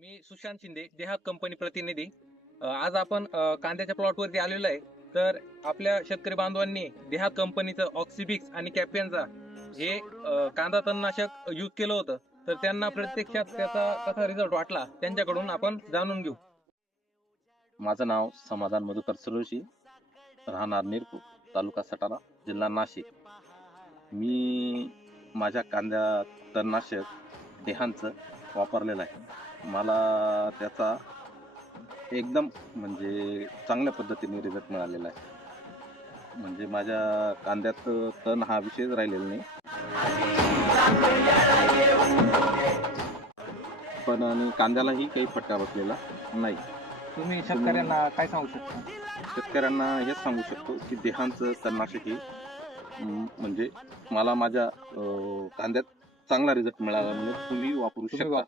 मी सुशांत शिंदे, देहात कंपनी प्रतिनिधी. आज आपण कांद्याच्या प्लॉटवरती आलेलो आहे. तर आपल्या शेतकरी बांधवांनी देहात कंपनीचं ऑक्सिबिक्स आणि कॅप्टेनचा हे कांदा तणनाशक यूज केलं होतं. तर त्यांना प्रत्यक्षात त्याचा कसा रिझल्ट वाटला त्यांच्याकडून आपण जाणून घेऊ. माझं नाव समाधान मधुकर सुरोशी, राहणार निरपूर, तालुका सटाणा, जिल्हा नाशिक. मी माझ्या कांद्यात तणनाशक देहांचं वापरलेलं आहे. मला त्याचा एकदम म्हणजे चांगल्या पद्धतीने रिझल्ट मिळालेला आहे. म्हणजे माझ्या कांद्यात तण हा विषयच राहिलेला नाही. पण आणि कांद्यालाही काही फटका बसलेला नाही. तुम्ही शेतकऱ्यांना काय सांगू शकता? शेतकऱ्यांना हेच सांगू शकतो की देहांचं तणनाशक हे म्हणजे मला माझ्या कांद्यात चांगला रिझल्ट मिळाला, म्हणजे तुम्ही वापरू शकता.